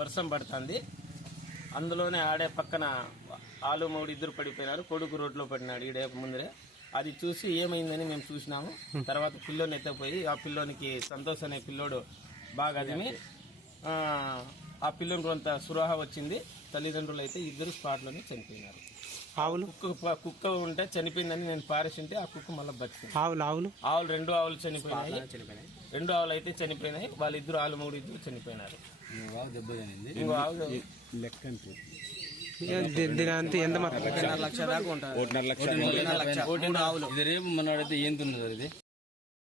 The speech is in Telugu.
వర్షం పడుతుంది, అందులోనే ఆడే పక్కన ఆలు మౌడి ఇద్దరు పడిపోయినారు. కొడుకు రోడ్లో పడినాడు ఈడే ముందరే. అది చూసి ఏమైందని మేము చూసినాము. తర్వాత పిల్లోని ఎత్తపోయి ఆ పిల్లోనికి సంతోష్ అనే పిల్లోడు బాగా అదిమి ఆ పిల్లోని కొంత సురాహ వచ్చింది. తల్లిదండ్రులు అయితే ఇద్దరు స్పాట్లోనే చనిపోయినారు. ఆవులు కుక్క ఉంటే చనిపోయిందని నేను పారేసింటే ఆ కుక్క మళ్ళీ బతికింది. ఆవులు రెండు ఆవులు చనిపోయినాయి. రెండు ఆవులు అయితే చనిపోయినాయి. వాళ్ళిద్దరు ఆలు మూడు ఇద్దరు చనిపోయినారు. ఇంకో ఆవు లెక్క ఎంత 1.5 లక్ష దాకా ఉంటుంది. 1.5 లక్ష. రేపు మనవాడైతే ఏం తిన్నది ఇది.